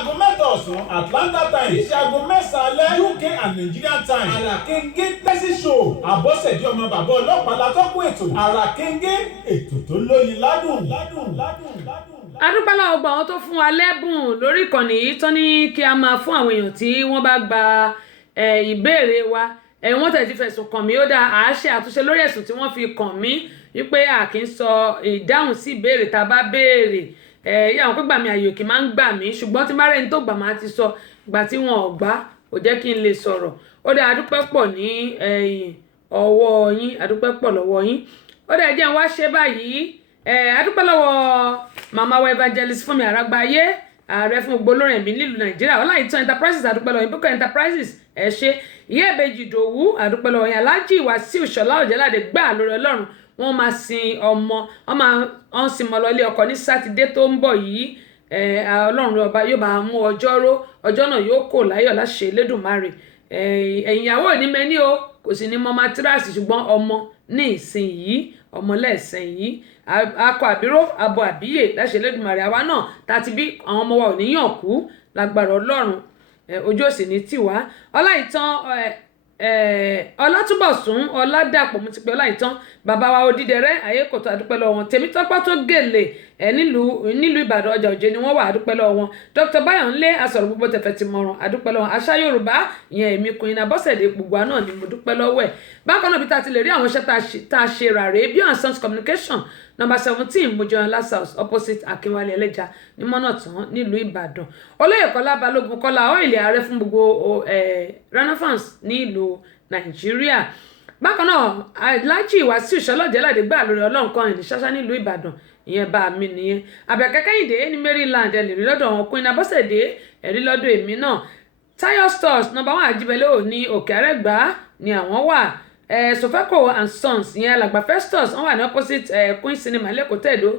aago mẹ́ta ọ̀sán Atlanta time ìṣe aago mẹ́sàn-án alẹ́ UK and Nigeria time. Àràkéńgé tẹ́sí show Àbọ̀sẹ̀dé ọmọ bàbá ọlọ́pàá látọ́kùn ètò Àràkéńgé ètò tó lóyin ládùn. adúpẹ́ lọ́wọ́ gbogbo àwọn tó fún wa lẹ́bùn lórí ìkànnì yìí tán ní kí a máa fún àwọn èèyàn tí wọ́n bá gba ìbéèrè wa wọ́n tẹ̀ ti fẹ̀sùn kàn mí ó dáa àáṣe àtúnṣe lórí ẹ̀sùn tí wọ́n fi kàn mí wípé a kì í sọ ìdáhùn sí ìbéèrè tá a bá béèrè àwọn pé gbà mí àyè òkè máa ń gbà mí ṣùgbọ́n tí márẹ́ni tó gbà máa ti sọ ìgbà tí wọn ò gbà kò jẹ́ kí n lè sọ̀rọ̀ ó dáa adúpẹ́ pọ̀ ní ọwọ́ yín adúpẹ́ pọ̀ lọ́wọ́ yín ó dáa jẹ́ n wá ṣe báyìí adúpẹ́ lọ́wọ́ màmá wa evangelist Fúnmi Àràgbáyé ààrẹ fún gbogbo olórin ẹ̀mí nílùú Nàìjíríà Ọláìtàn Enterprises adúpẹ́ lọ́wọ́ Ìbùkún Enterprises ẹ ṣé Ìyá Ìbejì Ìdòwú adúpẹ́ lọ́wọ́ yín Aláàjì Wàsíù Ṣọlá Òjẹ́ládé gbà lórí Ọlọ́run wọ́n máa sin ọmọ wọ́n sin mọ́ lọ́lé ọkọ ní sátidé tó ń bọ̀ yìí Ọlọ́run ọba yóò máa mú ọjọ́ ró ọjọ́ náà yóò kò láyọ̀ láṣẹ Elédùmarè ìyàwó ní mẹ́ni o kò sì ní mọ́ mátíráàsì ṣùgbọ́n ọmọ ní ìsìn yìí ọmọ lẹ́sìn yìí akọ àbíró abo àbíyè láṣẹ Elédùmarè àwa náà tàti bí àwọn ọmọ wa ò níyàn kú lágbára Ọlọ́run ojú òsì ní tiwa Ọláìtàn Ọlátúbọ̀sún Ọládàpọ̀ mo ti pè Ọláìtàn bàbá wa Odídẹrẹ́ Ayékòtò àdúpẹ́ lọ́wọ́ wọn Tèmítọ́pẹ́ tó gèlè nílùú Ìbàdàn ọjà òjé ni wọ́n wà àdúpẹ́ lọ́wọ́ wọn Dr. Báyọ̀nlé asọ̀rọ̀ gbogbo tẹ̀fẹ̀ ti mọ̀ràn àdúpẹ́ lọ́wọ́ àṣà Yorùbá ìyẹn èmi Queen Abọ́sẹ̀dé gbogbo náà ni mo dúpẹ́ lọ́wọ́ ẹ̀ bákan náà bí tá a ti lè rí àwọn iṣẹ́ tá a ṣe ràrẹ́ Beyond Sons Communication number 17 Mojoyan Last House opposite Akínwálé Ẹlẹ́ja ní Mọ́nàtán nílùú Ìbàdàn Olóyè Kọ́lá Balógun Kọ́lá ọ́ìlì ààrẹ fún gbogbo Renaissance nílùú Nàìjíríà bákan náà Aláàjì Wàsíù Ṣọlá Òjẹ́ládé gbà lórí Ọlọ́run kan ní ṣáṣá nílùú Ìbàdàn ìyẹn bá mi nìyẹn Àbẹ̀kẹ́ Kẹ́hìndé ní Maryland ẹ lè rí lọ́dọ̀ wọn Queen Abọ́sẹ̀dé ẹ̀rí lọ́dọ̀ èmi náà Tayo Stores number 1 Àjíbẹ́lẹ́ ò ní Òkè Àrẹ́gbá ni àwọn wà Sofeco and Sons ìyẹn alàgbà Festus wọ́n wà ní opposite Queen Cinema lẹ́kọ̀ọ́ tẹ̀dó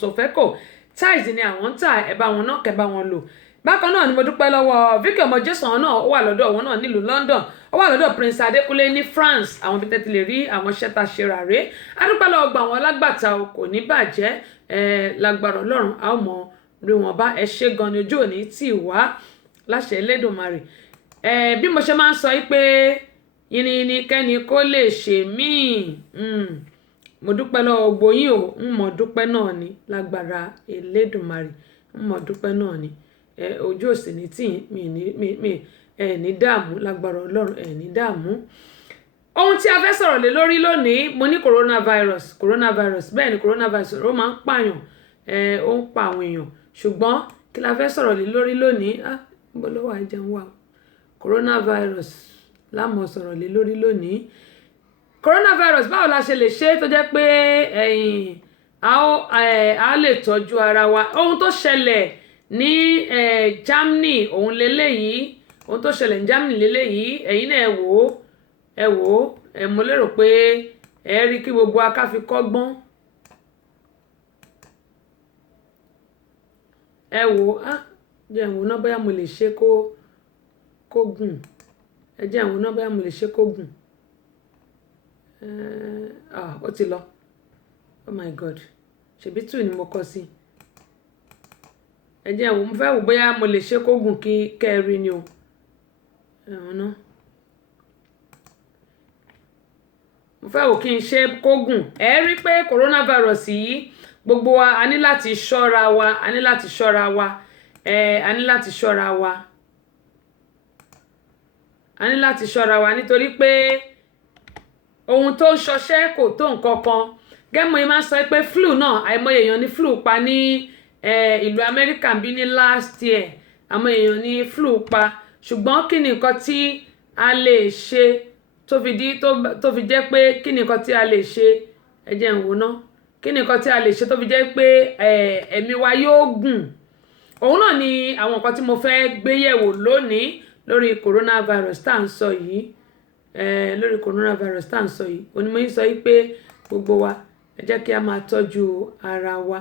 Sofeco ties ni àwọn ń tà ẹ bá wọn náà kẹ́ bá wọn lò bákan náà ni mo dúpẹ́ lọ́wọ́ Vicky ọmọ Jason náà ó wà lọ́dọ̀ wọn náà nílùú London ó wà lọ́dọ̀ Prince Adékúnlé ní France àwọn bí tẹ́tí lè rí àwọn iṣẹ́ tá a ṣe ràrẹ́ adúpẹ́ lọ́wọ́ gba àwọn alágbàtà kò ní bàjẹ́ lágbára Ọlọ́run a ó mọ rí wọn bá ẹ ṣe gan ni ojú òní tì wá láṣẹ Elédùmarè bí mo ṣe máa ń sọ pé yìnyín kẹ́ni kó lè ṣe míì mo dúpẹ́ lọ́wọ́ gbóyìn o ń mọ̀ dúpẹ́ náà ni lágbára Elédùmarè ń mọ̀ dúpẹ́ náà ni ojú òsì ní tí mi ní dààmú lágbára Ọlọ́run ní dààmú ohun tí a fẹ́ sọ̀rọ̀ lé lórí lónìí mo ní coronavirus bẹ́ẹ̀ ni coronavirus ó máa ń pààyàn ó ń pa àwọn èèyàn ṣùgbọ́n kí la fẹ́ sọ̀rọ̀ lé lórí lónìí níbo ló wà jẹun wà coronavirus láàmú sọ̀rọ̀ lé lórí lónìí coronavirus báwo la ṣe lè ṣe tó jẹ́ pé a lè tọ́jú ara wa ohun tó ṣẹlẹ̀ ní Germany ohun tó ṣẹlẹ̀ ní Germany lélẹ́yìí ẹ̀yin náà ẹ wò ó mo lérò pé ẹ rí kí gbogbo akáfi kọ́gbọ́n ẹ wò ó jẹ́ ìwọ̀n náà bóyá mo lè ṣe kó gùn ẹ jẹ́ ìwọ̀n náà bóyá mo lè ṣe kó gùn ó ti lọ oh my god ṣebí 2 ni mo kọ sí ẹ jẹ́ ìwọ̀n mo fẹ́ wò bóyá mo lè ṣe kó gùn kí kẹ́ẹ̀rí ni o ẹ̀wọ̀n náà mo fẹ́ wò kí n ṣe kó gùn ẹ rí pé coronavirus yìí gbogbo wa a ní láti ṣọ́ra wa a ní láti ṣọ́ra wa a ní láti ṣọ́ra wa a ní láti ṣọ́ra wa nítorí pé ohun tó ń ṣọṣẹ́ kò tó nǹkan kan gẹ́mọ̀ yìí máa ń sọ pé flu náà àìmọye èèyàn ní flu pa ní ìlú Amẹ́ríkà bí ní last year àmọ́ èèyàn ní flu pa ṣùgbọ́n kí ni nǹkan tí a lè ṣe tó fi jẹ́ pé kí ni nǹkan tí a lè ṣe ẹ jẹ́ n wò ná kí ni nǹkan tí a lè ṣe tó fi jẹ́ pé ẹ̀mí wa yóò gùn òun náà ni àwọn nǹkan tí mo fẹ́ gbé yẹ̀wò lónìí lórí coronavirus tá à ń sọ yìí onímọ̀ yìí sọ yìí pé gbogbo wa ẹ jẹ́ kí a máa tọ́jú ara wa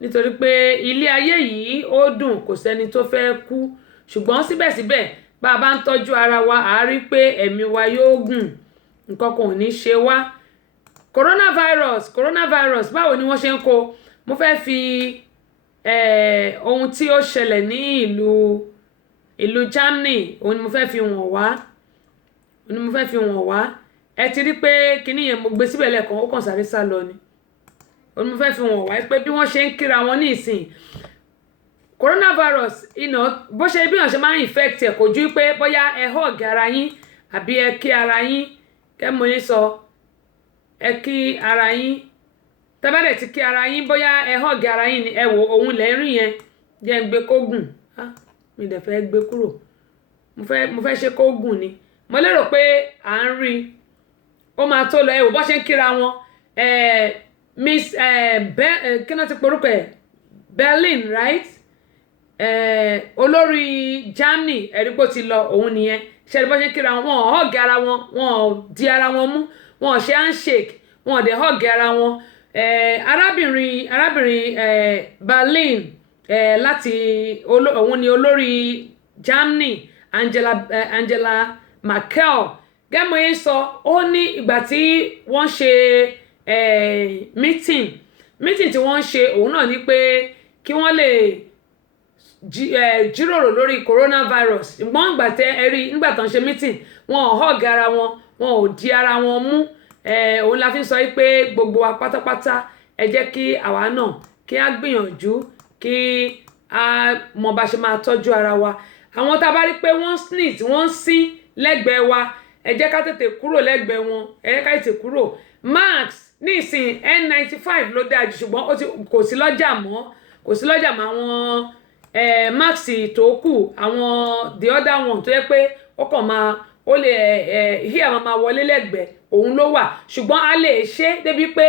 nítorí pé ilé ayé yìí ó dùn kò sẹ́ni tó fẹ́ kú ṣùgbọ́n síbẹ̀síbẹ̀ bá a bá ń tọ́jú ara wa a rí pé ẹ̀mí wa yóò gùn nǹkan kan ò ní ṣe wá coronavirus báwo ni wọ́n ṣe ń kó mo fẹ́ fi ohun tí ó ṣẹlẹ̀ ní ìlú Germany òun ni mo fẹ́ fi wọ̀n wá ẹ ti rí pé kinní yẹn mo gbé síbẹ̀ lẹ́ẹ̀kan ó kàn sáré sá lọ ni òun ni mo fẹ́ fi wọ̀n wá pé bí wọ́n ṣe ń kíra wọn ní ìsìn coronavirus bó ṣe bí wọ́n ṣe máa ń infect ẹ̀ kò ju pé bóyá ẹ hug ara yín àbí ẹ kí ara yín kẹ́mo yín sọ ẹ kí ara yín tẹ́bẹ̀rẹ̀ ti kí ara yín bóyá ẹ hug ara yín ni ẹ wò òun lẹ́rìn yẹn jẹ́ ń gbé kógùn mi dẹ̀ fẹ́ gbé kúrò mo fẹ́ ṣe kógùn ni mo lérò pé à ń rí ó máa tó lọ ẹ wò bó ṣe ń kíra wọn miss kí náà ti porúkọ ẹ Berlin right olórí Germany ẹ̀rígbó ti lọ òun nìyẹn ṣẹ́ni bó ṣe ń kíra wọn wọn ò hug ara wọn wọn ò di ara wọn mú wọn ò ṣe handshake wọn ò dẹ̀ hug ara wọn arábìnrin Berlin láti òun ni olórí Germany Angela Merkel gẹ́mọ̀ yẹn sọ ó ní ìgbà tí wọ́n ṣe meeting tí wọ́n ṣe òun náà ni pé kí wọ́n lè jíròrò lórí coronavirus ìgbọ́n ìgbà tẹ́ ẹ rí nígbà tó ń ṣe meeting wọn ò hug ara wọn wọn ò di ara wọn mú òun la fi sọ pé gbogbo wa pátápátá ẹ jẹ́ kí àwa náà kí á gbìyànjú kí a mọ bá ṣe máa tọ́jú ara wa àwọn tá a bá rí pé wọ́n sneeze wọ́n sín lẹ́gbẹ̀ẹ́ wa ẹ jẹ́ ká tètè kúrò lẹ́gbẹ̀ẹ́ wọn ẹ jẹ́ ká tètè kúrò mask ní ìsìn N95 ló dáa jù ṣùgbọ́n kò sí lọ́jà mọ́ àwọn mask tó kù àwọn the other one tó yẹ pé ó kàn máa ó lè hí àwọn máa wọlé lẹ́gbẹ̀ẹ́ òun ló wà ṣùgbọ́n a lè ṣe débi pé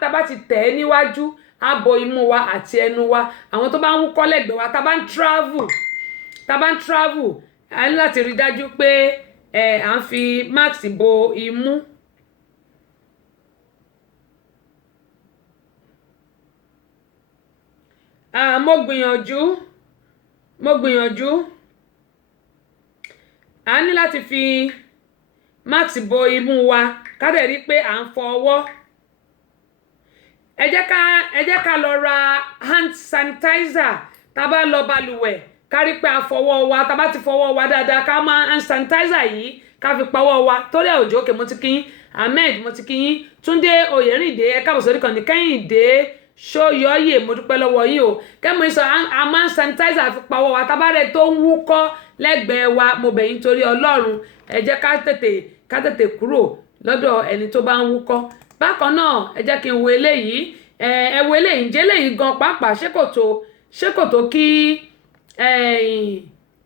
tá bá ti tẹ̀ ẹ́ níwájú á bo imú wa àti ẹnu wa àwọn tó bá ń wúkọ́ lẹ́gbẹ̀ẹ́ wa tá bá ń travel a ní láti rí dájú pé à ń fi mask bo imú. Mo gbìyànjú a ní láti fi mask bo imú wa ká dẹ̀ rí pé à ń fọ ọwọ́ ẹ jẹ́ ká lọ ra hand sanitizer tá bá lọ balùwẹ̀ ká rí pé a fọwọ́ wa tá bá ti fọwọ́ wa dáadáa ká máa hand sanitizer yìí ká fi pawọ́ wa torí òjò òkè mo ti kí yín Ahmed mo ti kí yín Túndé Oyèrìndé ẹ káàbọ̀ sórí kan ní Kẹ́hìndé Ṣóyọyè mo dúpẹ́ lọ́wọ́ yín o kẹ́mo sọ a máa ń sanitizer fi pawọ́ wa tá bá rẹ̀ tó ń wúkọ́ lẹ́gbẹ̀ẹ́ wa mo bẹ̀ yín torí Ọlọ́run ẹ jẹ́ ká tètè kúrò lọ́dọ̀ ẹni tó bá ń wúkọ́ bákan náà ẹ jẹ́ kí n wo eléyìí ẹ wo eléyìí ǹjẹ́ eléyìí gan pàápàá ṣé kò tó kí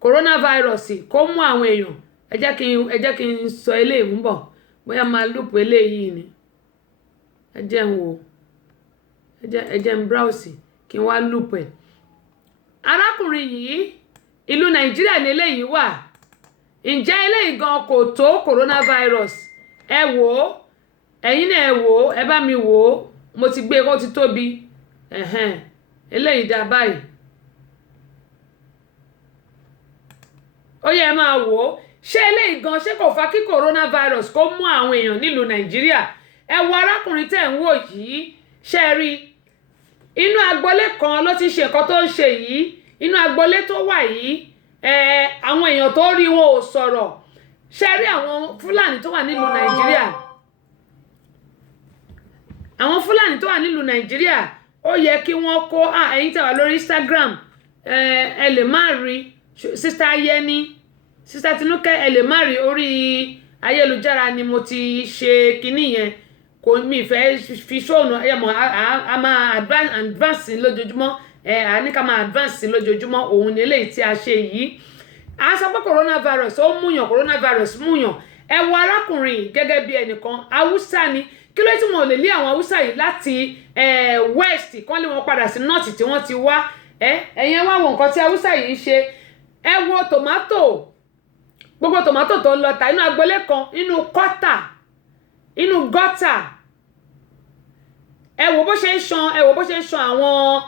coronavirus kó mú àwọn èèyàn ẹ jẹ́ kí n sọ eléyìí ń bọ̀ bóyá máa lùpù eléyìí ni ẹ jẹ́ n wò ẹ jẹ́ n browse kí n wá lùpù ẹ̀ arákùnrin yìí ìlú Nàìjíríà ní eléyìí wà ǹjẹ́ eléyìí gan kò tó coronavirus ẹ wò ó ẹ̀yin náà ẹ wò ó ẹ bá mi wò ó mo ti gbé kó ti tóbi eléyìí dá báyìí ó yẹ ẹ máa wò ó ṣé eléyìí gan ṣé kò fa kí coronavirus kó mú àwọn èèyàn nílùú Nàìjíríà ẹ wo arákùnrin tẹ̀ ń wò yìí ṣe rí inú agboolé kan ló ti ṣe nǹkan tó ń ṣe yìí inú agboolé tó wà yìí àwọn èèyàn tó rí wọn ò sọ̀rọ̀ ṣe rí àwọn Fúlàní tó wà nílùú Nàìjíríà ó yẹ kí wọ́n kó ẹ̀yin tẹ́ wà lórí Instagram ẹ lè má rí sista Yẹni sista Tinúkẹ́ ẹ lè má rí orí ayélujára ni mo ti ṣe kinní yẹn kò mi fẹ́ fi ṣóònù ẹ̀yẹ̀mọ̀ a máa advance lójoojúmọ́ a ní ká máa advance lójoojúmọ́ òun ni eléyìí tí a ṣe yìí a sọ pé coronavirus ó múyàn coronavirus múyàn ẹ wo arákùnrin gẹ́gẹ́ bí ẹnìkan Haúsá ni kí ló tí wọn ò lè lé àwọn Haúsá yìí láti west kán lé wọn padà sí north tí wọ́n ti wá ẹ̀yẹn wá wo nǹkan tí Haúsá yìí ń ṣe ẹ wo tòmátò gbogbo tòmátò tó ń lọ ta inú agboolé kan inú gọ́tà ẹ wo bó ṣe ń ṣan àwọn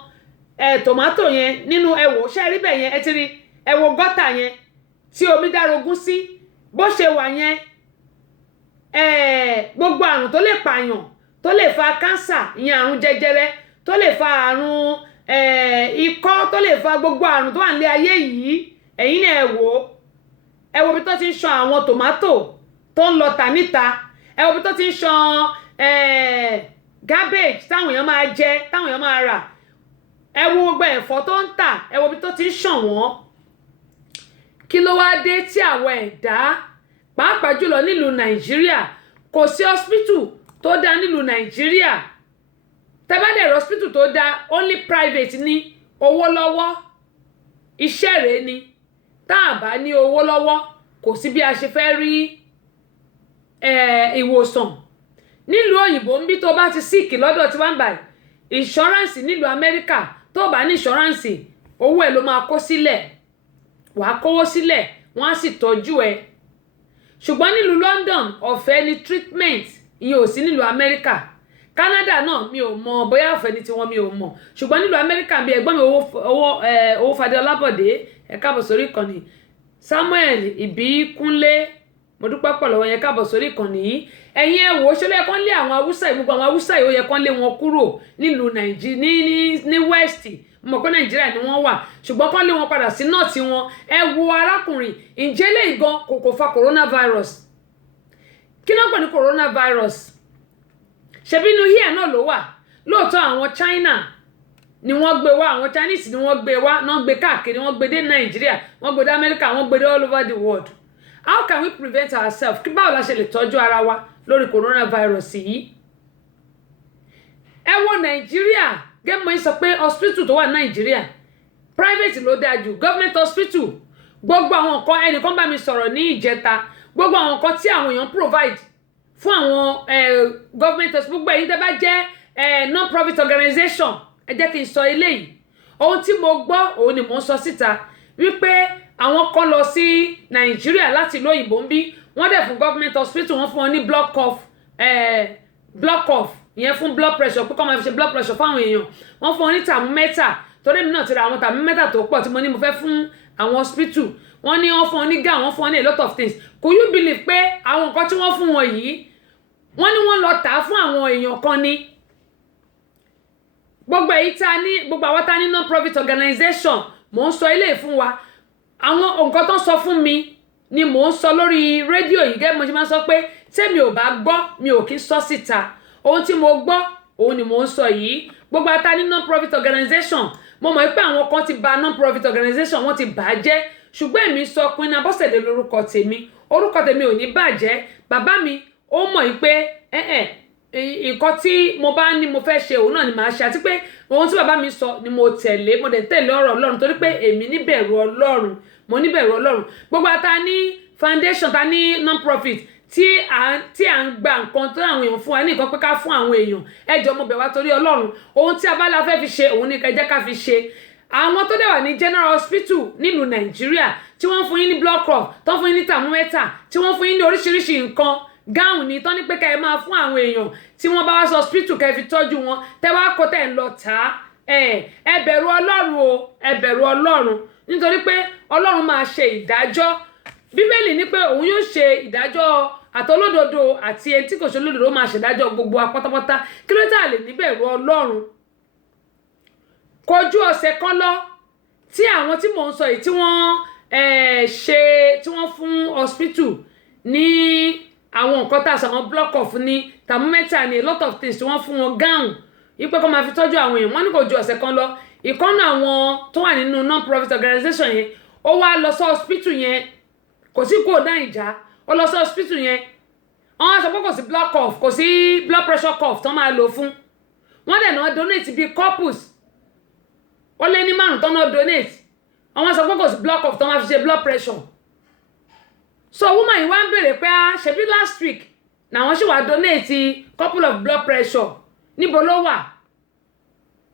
tòmátò yẹn nínú ẹ wo ṣe rí bẹ́ẹ̀ yẹn ẹ ti rí ẹ wo gọ́tà yẹn tí omi dárogún sí bó ṣe wà yẹn gbogbo àrùn tó lè pààyàn tó lè fa kánsà ìyẹn àrùn jẹjẹrẹ tó lè fa àrùn ikọ́, tó lè fa gbogbo àrùn tó wà nílé ayé yìí. Ẹ̀yin náà ẹ wo bí tó ti ń ṣan àwọn tòmátò tó ń lọ tà níta, ẹ wo bí tó ti ń ṣan garbage táwọn èèyàn máa jẹ, táwọn èèyàn máa rà, ẹ wo gbogbo ẹ̀fọ́ tó ń tà, ẹ wo bí tó ti ń ṣàn wọ́n. Kí ló wá dé tí àwọn ẹ̀dá pàápàá jùlọ nílùú Nàìjíríà, kò sí hospital tó dá nílùú Nàìjíríà? Tẹ́bádẹ̀ hospital tó dá only private ní owó lọ́wọ́, iṣẹ́ rẹ̀ ni. Tá a bá ní owó lọ́wọ́ kò sí bí a ṣe fẹ́ rí ìwòsàn. Nílùú òyìnbó ń bí tó bá ti sick lọ́dọ̀ tí wọ́n bá insurance nílùú Amẹ́ríkà, tó bá ní insurance owó ẹ̀ ló máa kó sílẹ̀, wàá kówó sílẹ̀ wọ́n á sì tọ́jú ẹ. Ṣùgbọ́n nílùú London ọ̀fẹ́ ni treatment, ìyẹn ò sí nílùú Amẹ́ríkà. Canada náà mi ò mọ̀ bóyá ọ̀fẹ́ ni tiwọn, mi ò mọ̀. Ṣùgbọ́n nílùú Amẹ́ríkà bí ẹ̀gbọ́n mi owó Fadé Ọlábọ̀dé, ẹ káàbọ̀ sórí ìkànnì. Samuel Ìbíkúnlé, mo dúpẹ́ pọ̀ lọ́wọ́ yẹn, káàbọ̀ sórí ìkànnì yìí. Ẹ̀yin ẹ wò ó, ṣé ló yẹ kán lé àwọn Haúsá yìí, gbogbo àwọn Haúsá yìí ó yẹ kán lé wọn kúrò nílùú Nàìjíríà ní West. Mo mọ̀ pé Nàìjíríà ni wọ́n wà, ṣùgbọ́n kán lé wọn padà sí North wọn. Ẹ wo arákùnrin, ǹjẹ́ lè gan kò fa coronavirus? Kí ló ń pè ní coronavirus? Ṣebí inú here náà ló wà. Lóòótọ́ àwọn China ni wọ́n gbé wá, àwọn Chinese ni wọ́n gbé wá, náà gbé káàkiri, wọ́n gbé dé Nàìjíríà, wọ́n gbé dé America, wọ́n gbé dé all over the world. How can we prevent ourselves? Kí báwo la ṣe lè tọ́jú ara wa lórí coronavirus yìí? Ẹ wo Nàìjíríà, gẹ́gẹ́ mo sọ pé hospital tó wà Nàìjíríà private ló dáa jù, government hospital gbogbo àwọn nǹkan, ẹnìkan bá mi sọ̀rọ̀ ní ìjẹta, gbogbo àwọn nǹkan tí àwọn èèyàn provide fún àwọn government hospital, gbogbo èyí tẹ́ bá jẹ́ non-profit organization, ẹ jẹ́ kí n sọ eléyìí. Ohun tí mo gbọ́ òun ni mò ń sọ síta, wípé àwọn kan lọ sí Nàìjíríà láti ìlú òyìnbó ń bí, wọ́n dẹ̀ fún government hospital, wọ́n fún wọn ní block off ìyẹn fún blood pressure, pé kọ́ máa fi ṣe blood pressure fáwọn èèyàn. Wọ́n fún wọn ní thermometer, torí mi náà ti ra àwọn thermometer tó pọ̀ tí mo ní mo fẹ́ fún àwọn hospital. Wọ́n ní wọ́n fún wọn ní gown, wọ́n fún wọn ní a lot of things. Could you believe pé àwọn nǹkan tí wọ́n fún wọn yìí, wọ́n ní wọ́n lọ tà á fún àwọn èèyàn kan ní. Gbogbo èyí ta ní, gbogbo àwọn ta ní non-profit organization, mò ń sọ eléyìí fún wa. Àwọn nǹkan tó ń sọ fún mi ni mò ń sọ lórí rédíò yìí, gẹ́gẹ́ mo ṣe máa ń sọ pé tèmi ò bá gbọ́ mi ò kí ń sọ síta. Ohun tí mo gbọ́ òun ni mò ń sọ yìí. Gbogbo ata ní non-profit organization, mo mọ̀ pé àwọn kan ti bà non-profit organization, wọ́n ti bà jẹ́. Ṣùgbọ́n èmi sọ Queen Abọ́sẹ̀dé lórúkọ tèmi, orúkọ tèmi ò ní bàjẹ́. Bàbá mi ó mọ̀ pé nǹkan tí mo bá ní mo fẹ́ ṣe òun náà ni màá ṣe, àti pé ohun tí bàbá mi sọ ni mo tẹ̀lé, mo dẹ̀ tẹ̀lé ọ̀rọ̀ Ọlọ́run, torí pé èmi níbẹ̀rù Ọlọ́run, mo níbẹ̀rù Ọlọ́run. Gbogbo ata ní foundation, ta ní non-profit tí à ń gba nǹkan tó àwọn èèyàn fún wa ní nǹkan pé ká fún àwọn èèyàn, ẹ jọ̀ọ́ mo bẹ̀ wá torí Ọlọ́run, ohun tí a bá la fẹ́ fi ṣe òun ni ẹ jẹ́ ká fi ṣe. Àwọn tó dẹ̀ wà ní general hospital nílùú Nàìjíríà tí wọ́n fún yín ní blood crop, tó fún yín ní thermometer, tí wọ́n fún yín ní oríṣiríṣi nǹkan, gáùn ni tán ní pé ká ẹ máa fún àwọn èèyàn tí wọ́n bá wá sí hospital ká ẹ fi tọ́jú wọn, tẹ́ wá kó tẹ́ ń lọ tà á. Ẹ bẹ̀rù Ọlọ́run o, ẹ bẹ̀rù Ọlọ́run, nítorí pé Ọlọ́run máa ṣe ìdájọ́. Bíbélì ní pé òun yóò ṣe ìdájọ́ àtolódodo àti ẹni tí kò ṣe olódodo, máa ṣèdájọ́ gbogbo wa pátápátá. Kí ló tà lè níbẹ̀rù Ọlọ́run? Kojú ọ̀sẹ̀ kan lọ tí àwọn tí mò ń sọ yìí tí wọ́n fún hospital ní àwọn nǹkan tá a sọ, àwọn block off ní thermometer ní a lot of things tí wọ́n fún wọn, gown wípé kó máa fi tọ́jú àwọn èèyàn. Wọ́n ní kò ju ọ̀sẹ̀ kan lọ, ìkànnì àwọn tó wà nínú non-profit organization yẹn ó wá lọ sí hospital yẹn, kò sí kó dá ìjà, ó lọ sí hospital yẹn, wọ́n sọ pé kò sí blood cough, kò sí blood pressure cough tó máa lò fún. Wọ́n dẹ̀ náà donate bíi couples, ó lé ní 5 tó náà donate. Wọ́n sọ pé kò sí blood cough tó máa fi ṣe blood pressure. So woman yìí wá ń bèrè pé ṣebí last week làwọn ṣì wá donate couple of blood pressure, níbo ló wà?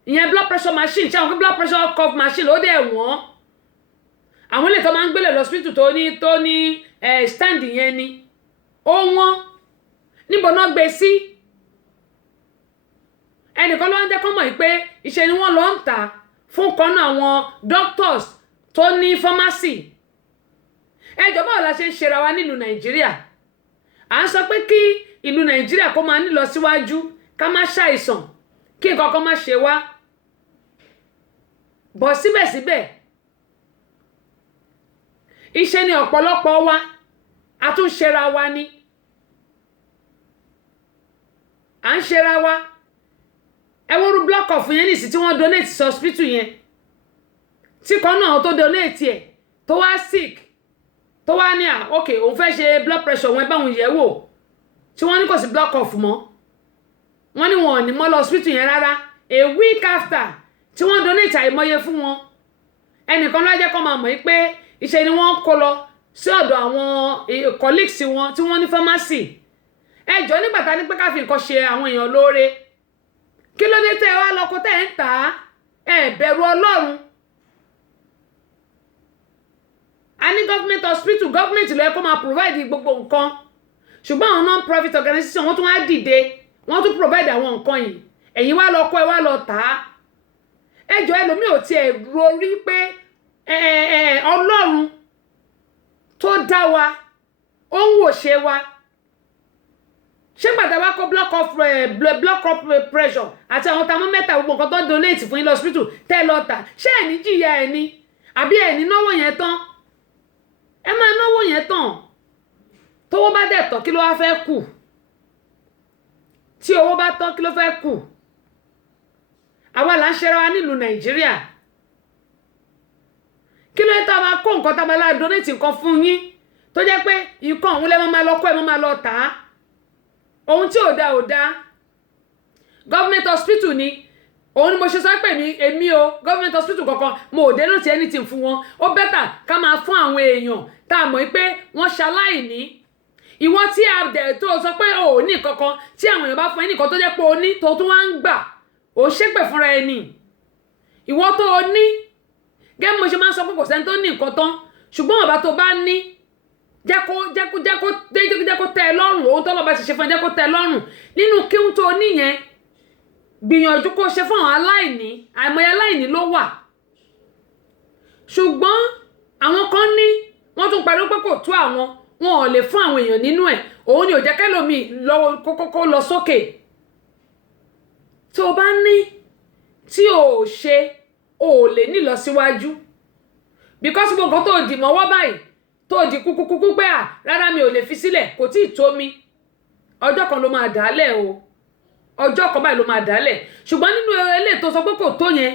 Ìyẹn blood pressure machine, ṣé àwọn kí blood pressure cough machine ó dẹ̀ wọ́n. Àwọn ilé tó máa ń gbélé lọ hospital tó ní stand yẹn ni ó wọ́n, níbo náà gbé sí? Ẹnìkan ló ń jẹ́ kó mọ̀ pé iṣẹ́ ni wọ́n lọ ń tà fún kan náà àwọn doctors tó ní pharmacy. Ẹjọ́ báwo la ṣe ń ṣera wa nílùú Nàìjíríà? À ń sọ pé kí ìlú Nàìjíríà kó máa nílọ síwájú, ká má ṣàìsàn, kí nǹkan kan má ṣe wá bọ̀ síbẹ̀síbẹ̀ iṣẹ́ ni ọ̀pọ̀lọpọ̀ wa a tún ṣera wa ni à ń ṣera wa ẹ wọ́n block off yẹn nìsí tí wọ́n donate sí hospital yẹn tí kan náà tó donate ẹ̀ tó wá sick tó wá ní ok òun fẹ́ ṣe blood pressure wọn ẹ bá òun yẹ̀ wò tí wọ́n ní kò sí block off mọ́ wọ́n ní wọn ò ní mọ́ lọ hospital yẹn rárá a week after tí wọ́n donate àìmọye fún wọn ẹnìkan ló jẹ́ kó máa mọ̀ pé iṣẹ́ ni wọ́n kó lọ sí ọ̀dọ̀ àwọn colleagues wọn tí wọ́n ní pharmacy ẹjọ́ nígbà tá ní pé ká fi nǹkan ṣe àwọn èèyàn lóore kí ló dé tẹ́ ẹ wá lọ́kọ tẹ́ ẹ ń tà á ẹ bẹ̀rù Ọlọ́run a ní government hospital government ló yẹ kó máa provide gbogbo nǹkan ṣùgbọ́n àwọn non-profit organization wọ́n tún wá dìde wọ́n tún provide àwọn nǹkan yìí ẹ̀yin wá lọ kọ́ ẹ wá lọ tà á ẹjọ́ ẹlòmíì ò tiẹ̀ rorí pé Ọlọ́run tó dá wa ó ń wò ṣe wa ṣé gbàdá wa kó block up pressure àti àwọn thermometer gbogbo nǹkan tó donate fún yín lọ hospital tẹ́ lọ tà ṣé ẹ̀ ní jìyà ẹ̀ ní àbí ẹ̀ ní náwó yẹn tán ẹ máa náwó yẹn tán tówó bá dẹ̀ tán kí ló wá fẹ́ kù tí owó bá tán kí ló fẹ́ kù àwa là ń ṣera wa nílùú Nàìjíríà kí ló yẹ tá a máa kó nǹkan tá a máa láà donate nǹkan fún yín tó jẹ́ pé nǹkan òun lẹ́ máa lọ kọ́ ẹ máa lọ tà á ohun tí ò dáa government hospital ni òun ni mo ṣe sọ pé èmi o government hospital kankan mo ò dénú ti anything fún wọn ó bẹ́tà ká máa fún àwọn èèyàn tá a mọ̀ pé wọ́n ṣaláìní ìwọ tí a dẹ̀ tó sọ pé o ò ní kankan tí àwọn èèyàn bá fún ẹ nìkan tó jẹ́ pé o ní tó tún wá ń gbà ò ṣépè fúnra ẹni ìwọ tó o ní gẹ́gẹ́ mo ṣe máa ń sọ pé kò sẹ́ni tó ní nǹkan tán ṣùgbọ́n ọba tó bá ní jẹ́ kó tẹ́ ẹ lọ́rùn ohun tó lọ́ba ti ṣe fún ẹ jẹ́ kó tẹ́ ẹ lọ́rùn nínú kíhun tó ní yẹn gbìyànjú kó ṣe fún àwọn aláìní àìmọye aláìní ló wà ṣùgbọ́n àwọn kan ní wọ́n tún parí pé kò tó àwọn wọn ò lè fún àwọn èèyàn nínú ẹ̀ òun ni ò jẹ́ kẹ́lòmíì kó lọ sókè tó o bá ní tí o ò ṣe o ò lè ní lọ síwájú because gbogbo nǹkan tó dì mọ́wọ́ báyìí tó di kúkúkú pé rárá mi ò lè fi sílẹ̀ kò tí ì tó mi ọjọ́ kan ló máa dálẹ̀ o ọjọ́ kan báyìí ló máa dálẹ̀ ṣùgbọ́n nínú eléyìí tó sọ pé kò tó yẹn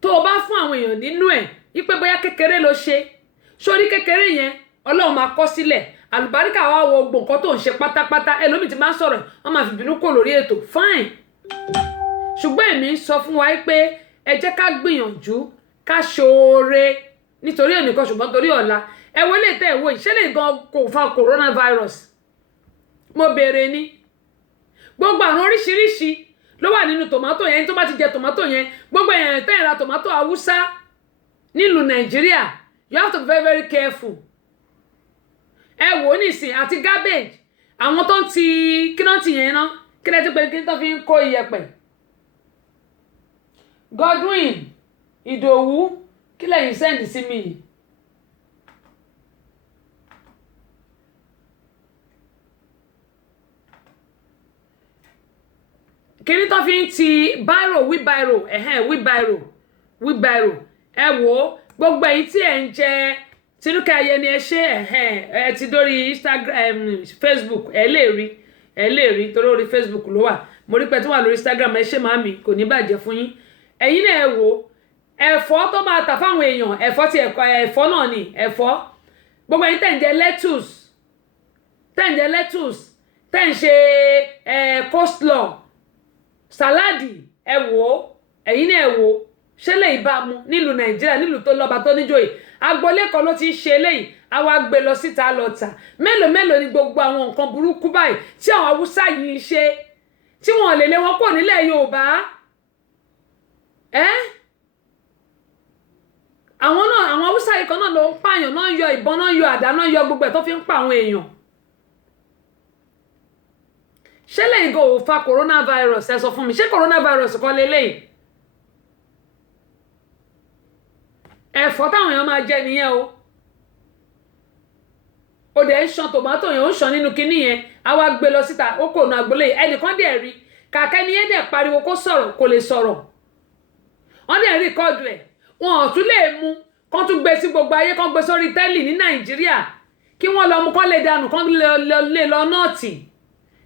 tó o bá fún àwọn èèyàn nínú ẹ̀ wípé bóyá kékeré ló ṣe sórí kékeré yẹn Ọlọ́run máa kọ sílẹ̀ àlùbáríkà wá wo gbogbo nǹkan tó ń ṣe pátápátá ẹlòmíì ti máa ń sọ̀rọ̀ wọ́n máa fi bínú kò lórí ètò fine ṣùgbọ́n èmi ń sọ fún wa pé ẹ jẹ́ ká gbìyànjú ká ṣoore nítorí ẹnìkan ṣùgbọ́n torí ọ̀la ẹ wo lè tẹ́ ẹ wo ìṣẹ̀lẹ̀ gan kò fa coronavirus mo béèrè ni gbogbo àrùn oríṣiríṣi ló wà nínú tòmátò yẹn tó bá ti jẹ tòmátò yẹn gbogbo èèyàn tẹ́ ẹ ra tòmátò Haúsá nílùú Nàìjíríà you have to be very very careful ẹ wò ó nìsín àti garbage àwọn tó ń ti kínáàtì yẹn ná kí lẹ ti pé kí tó fi ń kó iyẹ̀pẹ̀ Godwin Ìdòwú kí lẹ́yìn sẹ́ǹdì sí mi yìí. kíní tó fi ń ti wheelbarrow ẹ wò ó gbogbo èyí tí ẹ ń jẹ Tinúkẹ́ Ayẹni ẹ ṣe ẹ ti dórí Instagram Facebook ẹ lè rí torí orí Facebook ló wà mo rí pé tí wà lórí Instagram ẹ ṣe màmí kò ní bàjẹ́ fún yín ẹ̀yin náà ẹ wò ó ẹ̀fọ́ tó máa tà fáwọn èèyàn ẹ̀fọ́ ti ẹ̀fọ́ náà ni ẹ̀fọ́ gbogbo ẹ̀yin tẹ̀ ń jẹ lettuce tẹ̀ ń ṣe coleslaw sàláàdì ẹ wò ó ẹ̀yin náà ẹ wò ó ṣé lè bá mu nílùú Nàìjíríà nílùú tó lọ́ba tó níjòyè agboolé kan ló ti ṣe eléyìí àwa gbé lọ síta lọ tà mélòó ni gbogbo àwọn nǹkan burúkú báyìí tí àwọn Haúsá yìí ṣe tí wọn lè lé wọn kò nílẹ̀ Yorùbá àwọn Haúsá yìí kan náà ló ń pààyàn náà yọ ìbọn náà yọ àdá náà yọ gbogbo ẹ̀ tó fi ń pa àwọn èèyàn ṣé lẹ́yìn gan ò fa coronavirus ẹ sọ fún mi ṣé coronavirus kọ́ lélẹ́yìn ẹ̀fọ́ táwọn èèyàn máa jẹ nìyẹn o dẹ̀ ń ṣan tòmátò yẹn ó ń ṣan nínú kinní yẹn á wá gbé lọ síta ó kò nu agbolé ẹnìkan dẹ̀ rí kàkẹ́ ni yẹn dẹ̀ pariwo kó sọ̀rọ̀ kò lè sọ̀rọ̀ wọ́n dẹ̀ rìkọ́dù ẹ̀ wọn ò tún lè mú kán tún gbé sí gbogbo ayé kán gbé sórí tẹ́lì ní nàìjíríà kí wọ́n lọ mú kán lè dànù kán lè lọ nọ́ọ̀tì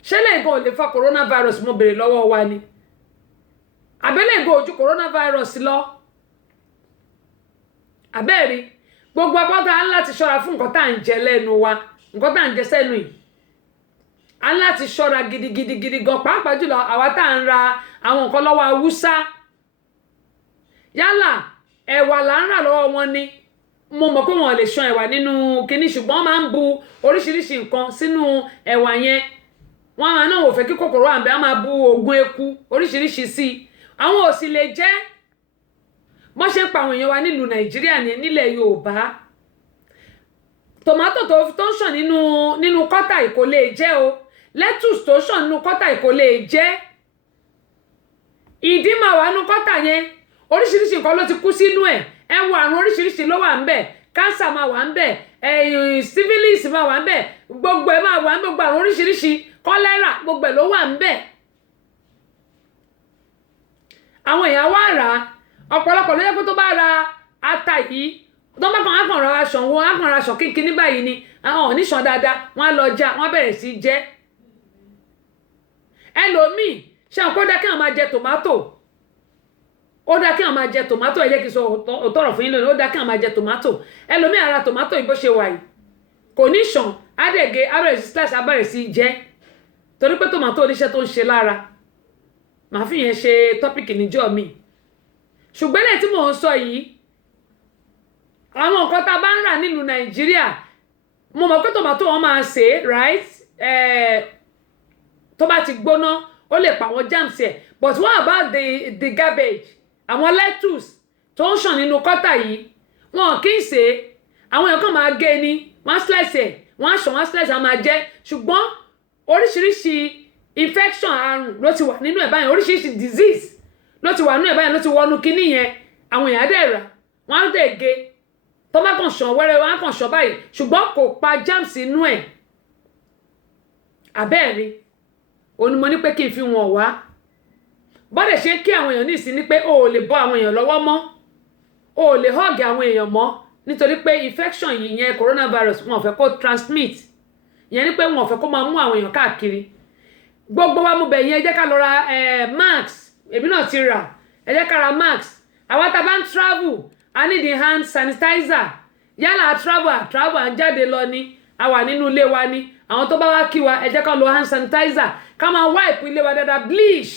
ṣé lè gan ò lè fa coronavirus mo béèrè lọ́wọ́ wa ni àbẹ́lẹ̀ gan ojú coronavirus lọ àbẹ́ẹ̀rí gbogbo apáta á ń láti ṣọ́ra fún nǹkan tá à ń jẹ lẹ́nu wa nǹkan tá à ń jẹ sẹ́nu yìí á ń láti ṣọ́ra gidigidi gan pàápàá jùlọ àwa tá à ń ra àwọn nǹkan lọ́wọ́ haúsá yálà ẹ̀wà là ń rà lọ́wọ́ wọn ni mo mọ̀ pé wọn lè ṣan ẹ̀wà nínú kinní ṣùgbọ́n wọ́n máa ń bu oríṣiríṣi nǹkan sínú ẹ̀wà yẹn wọ́n máa náà wò fẹ́ kí kòkòrò àǹbẹ́ á máa bu oògùn eku oríṣiríṣi sí i àwọn ò sì lè jẹ́ wọ́n ṣe ń pa àwọn èèyàn wa nílùú nàìjíríà ní nílẹ̀ yorùbá tòmátò tó ń ṣàn nínú kọ́tà yìí kò lè jẹ́ o lettuce tó ń ṣàn nínú kọ́tà yìí kò lè jẹ́ ìdí máa wà nínú kọ́tà yẹn oríṣiríṣi nǹkan ló ti kú sínú ẹ̀ ẹ̀wọ̀n àrùn oríṣiríṣi ló wà ń bẹ̀ cancer máa wà ń bẹ̀ syphilis máa wà ń bẹ̀ gbogbo ẹ̀ máa wà ń bẹ̀ gbogbo àrùn oríṣiríṣi kọ́lẹ́rà gbogbo ẹ̀ ló wà ń bẹ̀ àwọn èèyàn wá rà á ọ̀pọ̀lọpọ̀ ló yẹ kó tó bá ra ata yìí tó bá kàn á kàn ra aṣọ wọn á kàn ra aṣọ kínkín báyìí ni àwọn ò ní ṣan dáadáa wọn á lọ já wọn á bẹ̀rẹ̀ sí jẹ ẹlòmíì ṣe àwọn kó dá kí àwọn máa jẹ tòmátò ó dá kí àwọn máa jẹ tòmátò ẹ jẹ́ kí n sọ òtọ́rọ̀ fún yín lónìí ó dá kí àwọn máa jẹ tòmátò ẹlòmíì ara tòmátò yìí bó ṣe wà yìí kò ní ṣan ádẹ́gẹ́ abẹ́rẹ́ sí slash abẹ́rẹ́ sí jẹ torí pé tòmátò oníṣẹ́ tó ń ṣe lára màá fi yẹn ṣe tọ́pìkì níjọ́ mi ṣùgbọ́n lè tí mò ń sọ yìí àwọn nǹkan tá a bá ń rà nílùú nàìjíríà mo mọ̀ pé tòmátò wọn máa ṣe right tó bá ti gbóná ó lè pa àwọn germs ẹ̀ but what about the garbage àwọn lettuce tó ń ṣàn nínú kọ́tà yìí wọn kì í ṣe àwọn èèyàn kan máa gé ni wọ́n slice ẹ̀ wọ́n ṣàn wọ́n slice ẹ̀ máa jẹ ṣùgbọ́n oríṣiríṣi infection àrùn ló ti wà nínú ẹ̀ báyìí oríṣiríṣi disease ló ti wà nínú ẹ̀ báyìí ló ti wọnú kinní yẹn àwọn èèyàn dẹ̀ rà wọ́n á dẹ̀ gé tó bá kàn ṣàn wẹ́rẹ́ wọ́n á kàn ṣàn báyìí ṣùgbọ́n kò pa germs inú ẹ̀ àbẹ́ẹ̀rí òun ni mo ní pé kí n fi wọn wá bọ́dẹ̀ ṣe kí àwọn èèyàn ní ìsín ní pé o ò lè bọ́ àwọn èèyàn lọ́wọ́ mọ́ o ò lè hug àwọn èèyàn mọ́ nítorí pé infection yìí yẹn coronavirus wọn ò fẹ́ kó transmit yẹn ni pé wọn ò fẹ́ kó máa mú àwọn èèyàn káàkiri gbogbo wa mú bẹ̀ yẹn ẹ jẹ́ ká lọ ra mask èmi náà ti rà ẹ jẹ́ ká ra mask àwa tá a bá ń travel I need the hand sanitizer yálà travel à ń jáde lọ ni a wà nínú ilé wa ni àwọn tó bá wá kí wa ẹ jẹ́ ká lo hand sanitizer ká máa wipe ilé wa dáadáa bleach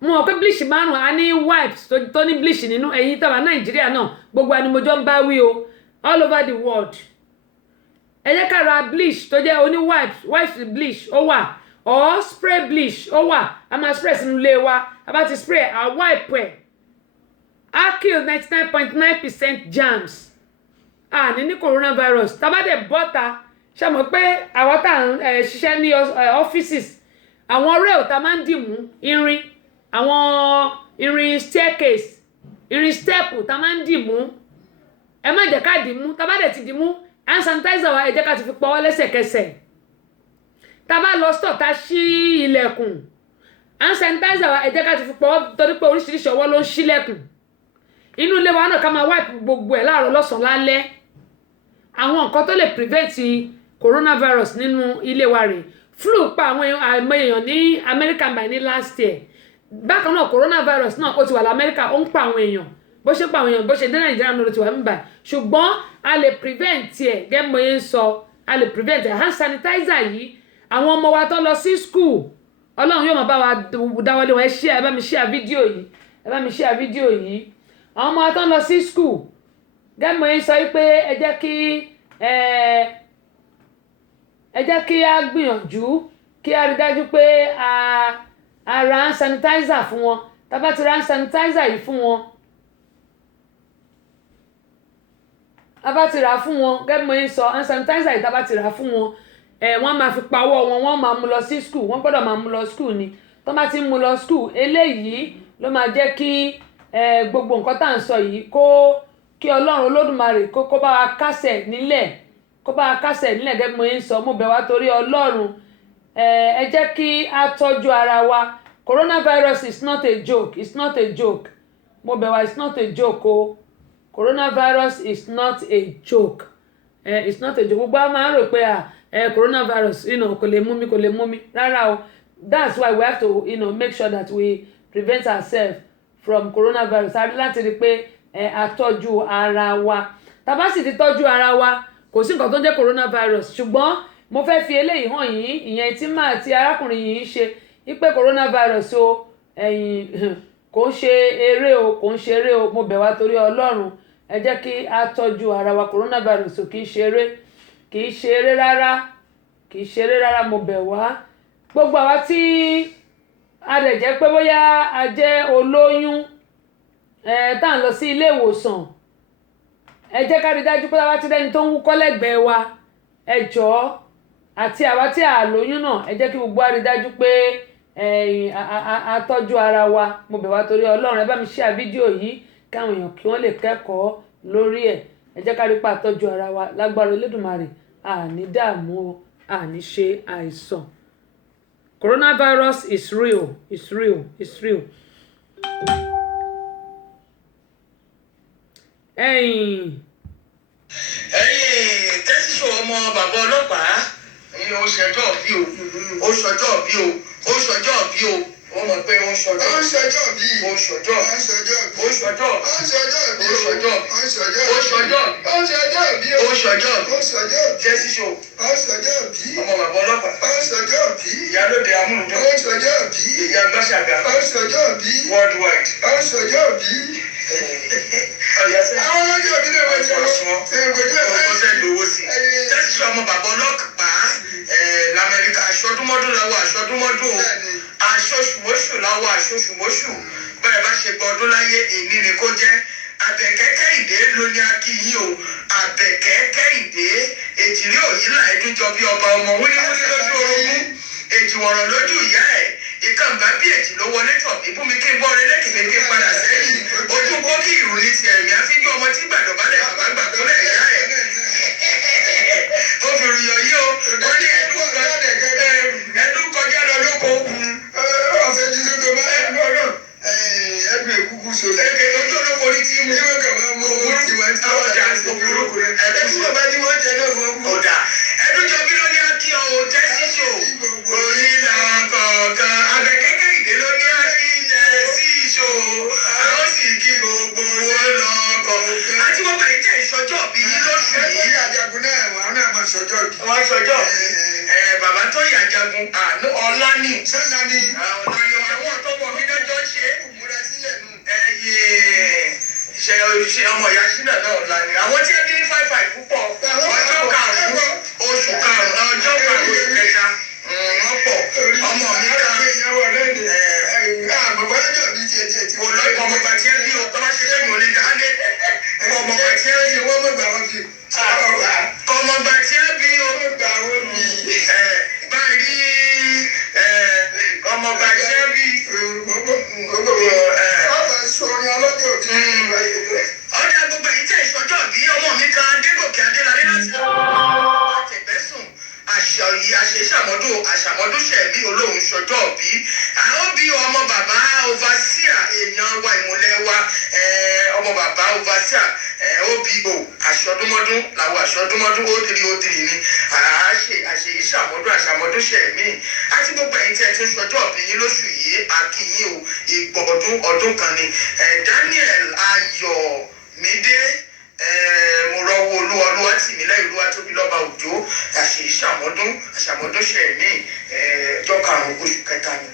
mo mọ̀ pé bleach márùn a ní wipes tó ní bleach nínú ẹ̀yin tàbá nàìjíríà náà gbogbo ànimọ́jọ́ ń bá wí o all over the world ẹ jẹ́ ká ra bleach tó jẹ́ oní wipes bleach ó wà or spray bleach ó wà a máa spray sínú ilé wa a bá ti spray a wipe ẹ̀ a kill 99.9% germs ní coronavirus tá bá dẹ̀ bọ́ta ṣe mọ̀ pé àwọn tá à ń ṣiṣẹ́ ní offices àwọn rail tá máa ń dìmú irin àwọn irin staircase irin step tá máa ń dìmú ẹ má jẹ́ ká dìmú tá bá dẹ̀ ti dìmú hand sanitizer wa ẹ jẹ́ ká ti fi pọwọ́ lẹ́sẹ̀kẹsẹ̀ tá bá lọ store tá ṣí ilẹ̀kùn hand sanitizer wa ẹ jẹ́ ká ti fi pọwọ́ torí pé oríṣiríṣi ọwọ́ ló ń ṣílẹ̀kùn inú ilé wa náà ká máa wipe gbogbo ẹ̀ láàárọ̀ lọ́sàn-án lálẹ́ àwọn nǹkan tó lè prevent coronavirus nínú ilé wa rèé flu pa àwọn èèyàn ní America by ní last year bákan náà coronavirus náà ó ti wà lamẹ́ríkà ó ń pa àwọn èèyàn bó ṣe pa àwọn èèyàn bó ṣe dé nàìjíríà náà ló ti wà níbà ṣùgbọ́n a lè prevent ẹ̀ gẹ́gẹ́ mo yẹn ń sọ a lè prevent ẹ̀ hand sanitizer yìí àwọn ọmọ wa tó lọ sí school ọlọ́run yóò máa bá wa dáwọ́lé wọn ẹ bá mi share fídíò yìí ẹ bá mi share fídíò yìí àwọn ọmọ wa tó lọ sí school gẹ́gẹ́ mo yẹn sọ pé ẹ jẹ́ kí a gbìyànjú kí a rí dájú pé a ra hand sanitizer fún wọn tá bá ti ra hand sanitizer yìí fún wọn tá bá ti rà fún wọn gẹ́gẹ́ mo ń sọ hand sanitizer yìí tá bá ti rà fún wọn wọ́n máa fi pawọ́ wọn wọ́n máa mú lọ sí school wọ́n gbọ́dọ̀ máa mú lọ school ni tó bá ti mú lọ school eléyìí ló máa jẹ́ kí gbogbo nǹkan tá à ń sọ yìí kí ọlọ́run olódùmarè kó bá wa kásẹ̀ nílẹ̀ gẹ́gẹ́ mo ń sọ mo bẹ̀ wá torí ọlọ́run ẹ jẹ́ kí a tọ́jú ara wa. Coronavirus is not a joke, it's not a joke. Mo bẹ̀ wá, it's not a joke o. Coronavirus is not a joke. It's not a joke. Gbogbo a máa ń rò pé coronavirus kò lè mú mi rárá o. That's why we have to make sure that we prevent ourselves from coronavirus. A rí láti rí pé a tọ́jú ara wa. Tá bá sì ti tọ́jú ara wa kò sí nǹkan tó ń jẹ́ coronavirus. Ṣùgbọ́n mo fẹ́ fi eléyìí hàn yín, ìyẹn tí màá ti arákùnrin yìí ṣe wípé coronavirus o kò ń ṣe eré o, mo bẹ̀ wá torí Ọlọ́run ẹ jẹ́ kí a tọ́jú ara wa. Coronavirus kì í ṣe eré rárá, mo bẹ̀ wá. Gbogbo àwa tí a dẹ̀ jẹ́ pé bóyá a jẹ́ olóyún tá à ń lọ sí ilé ìwòsàn, ẹ jẹ́ ká rí dájú pé àwa ti rẹ́ni tó ń wúkọ́ lẹ́gbẹ̀ẹ́ wa, ẹ jọ̀ọ́, àti àwa tí a lóyún náà ẹ jẹ́ kí gbogbo a rí dájú pé a tọ́jú ara wa. Mo bẹ̀ wá torí Ọlọ́run ẹ bá mi share fídíò yìí káwọn èèyàn kí wọ́n lè kẹ́kọ̀ọ́ lórí ẹ̀. Ẹ jẹ́ ká rí pé a tọ́jú ara wa. Lágbára Elédùmarè àní dààmú o, àní ṣe àìsàn. Coronavirus is real, it's real. Tẹ́síṣò ọmọ bàbá ọlọ́pàá ó ṣọjọ́ bí o ó mọ̀ pé ó ń ṣọjọ́ Tẹ́síṣò ọmọ bàbá ọlọ́pàá ìyálóde amúlùdún ìyá gbàṣàgà worldwide. Àwọn ọlọ́jọ́ ìbílẹ̀ wọ́n ti ọ̀sẹ̀ lówó sí. Tẹ́síṣò ọmọ bàbá ọlọ́pàá l'Amẹ́ríkà aṣọdúnmọ́dún lọ́wọ́ aṣọdúnmọ́dún aṣoṣùmọ́ṣù lọ́wọ́ aṣoṣùmọ́ṣù bẹ́ẹ̀ bá ṣe gbọ́ ọdún láyé èmi ni kó jẹ́. Àbẹ̀kẹ́ Kẹ́hìndé ló ní akíyín o. Àbẹ̀kẹ́ Kẹ́hìndé èjìrí òyìnlá ẹ̀dúnjọ bí ọba ọmọ wúníwúní lójú orogún èjìwọ̀rọ̀ lójú ìyá ẹ̀ ìkànnì bí èjì ló wọlé tọ̀ ìbúmi kí n bọ́ ọrẹ lẹ́kìnlẹ́ kí n padà sẹ́yìn ojú pókí ìrùlé ti ẹ̀mí àfíjú ọmọ tí gbàdọ̀ balẹ̀ bàbá gbàgbọ́lẹ̀ ìyá ẹ̀. Ó fi rìyọ̀ yí o ó ní ẹdún kọjá lọ lóko ọ̀sẹ̀ jíjẹ tó bá ẹdún ọ̀rọ̀ ẹdún èkúkú so ojú olóko ní tí mo ní wọ́n kàn máa mú owó tí wọ́n ti wọ́n jà sí òkúròkú rẹ̀ ẹdún bàbá tí wọ́n jẹ náà wọ́n kú. Ọ̀dà ẹdún jọ bí ló ní akí ọ Tẹ́síṣò onílà kọ̀ọ̀kan Àbẹ̀kẹ́ Kẹ́hìndé ló ní akí Tẹ́síṣò àwọn sì kí gbogbo wọn lọ kọ̀. Àti wọ́n bẹ̀rẹ̀ jẹ́ ìṣọjọ́ bí lóṣù yìí. Àjàgùn náà wọ́n náà máa ṣọjọ́ bí. Wọ́n ṣọjọ́ bàbá tó yà jagun ọ̀la ni. Sọ́la ni. Ọ̀la ni àwọn ọ̀tọ́mọ mi lọ́jọ́ ṣe é múra sílẹ̀ nù. Ṣe ọmọ ìyá Ṣínà náà ọ̀la ni. Àwọn tí ẹ bí 55 púpọ̀ ọjọ́ karùn-ún oṣù karùn-ún ọjọ́ karùn-ún oṣù kẹta wọ́n pọ̀ ọmọ mi ká. Bàbá ọjọ́ mi tiẹ̀ kò lọ ọmọ bàtí ẹ bí o tọ́ bá ṣe pé mo lè dálé. Ọmọ bàtí ẹ bí wọ́n mọ̀ gbà wọ́n bí. Ọmọ bàtí ẹ bí o mọ̀ gbà wọ́n bí. Báyìí ọmọ bàtí ẹ bí. Ọba sọ̀rọ̀ ọlọ́jọ́ bí. Ọjà gbogbo èyí tẹ̀ ìṣọjọ́ bí ọmọ mi kan Adégòkè Adéládé láti àtẹ̀gbẹ́sùn àṣàmọ́dúnṣẹ̀mí olóhùn ṣọjọ́ bí. Àwọn bí ọmọ bàbá overseer èèyàn wa ìmùlẹ̀ wa ọmọ bàbá overseer OBO aṣọdúnmọ́dún làwọn aṣọdúnmọ́dún ó tiri ni àṣàmọ́dúnṣẹ̀mí àti gbogbo ẹ̀yin tí ẹ ti ń ṣọjọ́ bí yín lóṣù yìí akínyìn o ìgbọ̀dún ọdún kan ni. Daniel Ayọ̀mídé mo rọwọ́ olúwa tì mí lẹ́yìn olúwa tóbi lọ́ba òjò àṣàmọ́dún ṣẹ̀mí ọjọ́ karùn-ún oṣù kẹta ni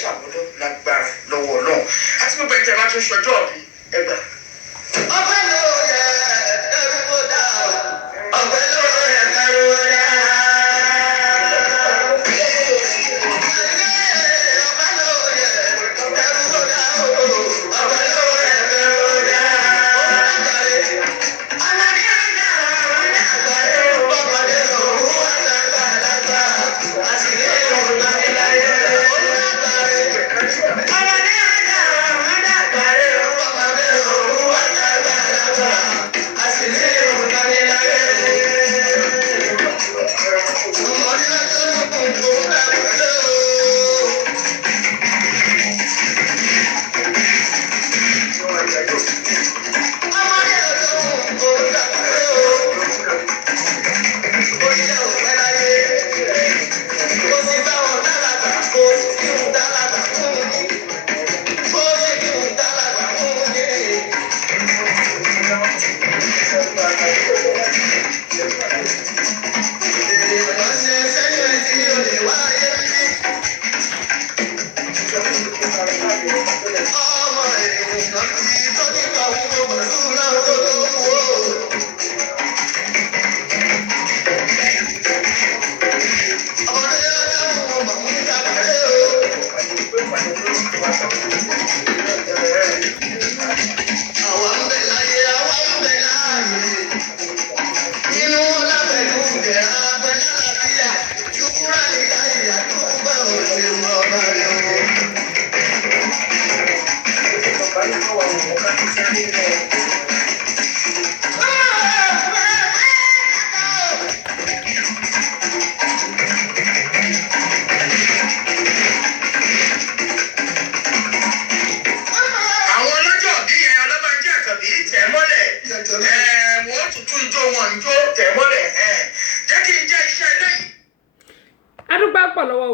ṣàmọ́dún lágbára lọ́wọ́ Ọlọ́run àti gbogbo ẹ̀yin tí ẹ bá tún ṣọjọ́ bí ẹgbàá. Ọpẹ́ ló yẹ ẹrú ó dá ọpẹ́ ló yẹ ẹrú ó dá. Oh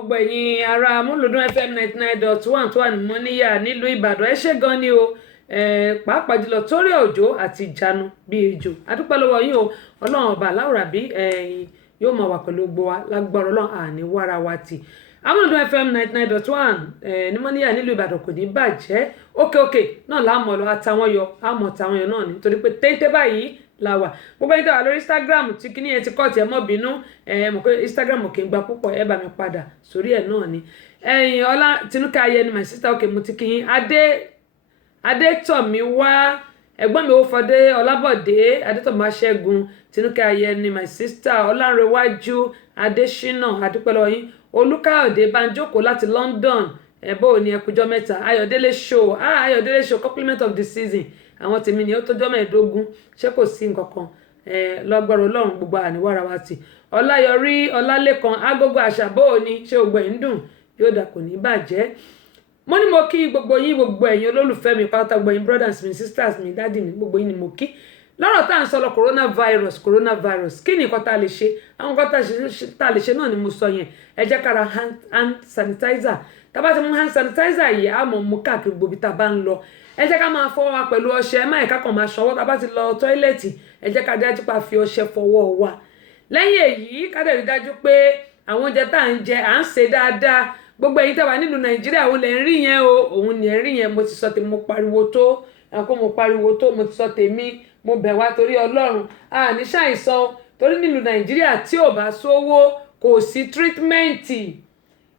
gbogbo ẹ̀yin ará amúlùdún fm 99.1 tó wà ní mọ́níyà nílùú ìbàdàn ẹ ṣé gan ni o pàápàá jùlọ torí òjò àti ìjánu bíi ejò adúpẹ́ lọ́wọ́ yín o ọlọ́run ọba aláwòrán bí yóò máa wà pẹ̀lú gbogbo wa lágbára ọlọ́run àní wára wa tì amúlùdún fm 99.1 ní mọ́níyà nílùú ìbàdàn kò ní bàjẹ́ òkè náà láàmú lọ àtàwọn yọ àmọ̀ tàwọn yọ náà nítorí pé téńté báyìí la wà gbogbo ẹni tó wà lórí instagram tí kíní ẹ ti kọ́ tiẹ̀ mọ́ bínú mọ̀ pé instagram kì í gba púpọ̀ ẹ bá mi padà sórí ẹ̀ náà ni ọlá tinúkẹ́ ayẹni my sister òkè mo ti kí yín adétọ̀mí wá ẹ̀gbọ́n mi ò fọdé ọlábọ̀dé adétọ̀mí aṣẹ́gun tinúkẹ́ ayẹni my sister ọlárẹ̀wájú adésínà adúpẹ́lọ́ yín olúkáyọ̀dé banjoko láti london bó ní ẹkùjọ́ mẹ́ta ayọ̀délé show compliment of the season àwọn tèmi ni ó tọ́jọ́ mẹ́ẹ̀ẹ́dógún ṣé kò sí nǹkan kan lọ́gbọ́rọ̀ ọlọ́run gbogbo àníwára wa tì ọláyọrí ọlálẹ́kan agogo àṣàbò ni ṣé gbogbo ẹ̀ ń dùn yóò dà kò ní bàjẹ́ mo ní mo kí gbogbo yín gbogbo ẹ̀yin olólùfẹ́ mi pátá gbogbo yín brothers mi sisters mi dádì mi gbogbo yín ni mo kí lọ́rọ̀ tá à ń sọ lọ coronavirus kí ni nǹkan tá a lè ṣe àwọn nǹkan tá a lè ṣe náà ni mo sọ yẹn ẹ jẹ́ ká ra hand sanitizer tá a bá ti mú hand sanitizer yìí á mọ̀ mú káàkiri gbòbí tá a bá ń lọ ẹ jẹ́ ká máa fọwọ́ wa pẹ̀lú ọṣẹ ẹ má ẹ̀ka kan máa ṣọwọ́ tá a bá ti lọ tọ́ílẹ̀tì ẹ jẹ́ ká dájú pé a fi ọṣẹ fọwọ́ wa lẹ́yìn èyí ká dẹ̀ rí dájú pé àwọn oúnjẹ tá à ń jẹ à ń ṣe dáadáa gbogbo ẹ̀yin tẹ́ wà nílùú nàìjíríà òun lẹ̀ ń rí yẹn o òun ni ẹ̀ ń rí yẹn mo ti sọ tèmi mo pariwo tó mo ti sọ tèmi mo bẹ̀ wá torí ọlọ́run ní ṣàìsàn torí nílùú nàìjíríà tí ò bá sówó kò sí tírítímẹ́ǹtì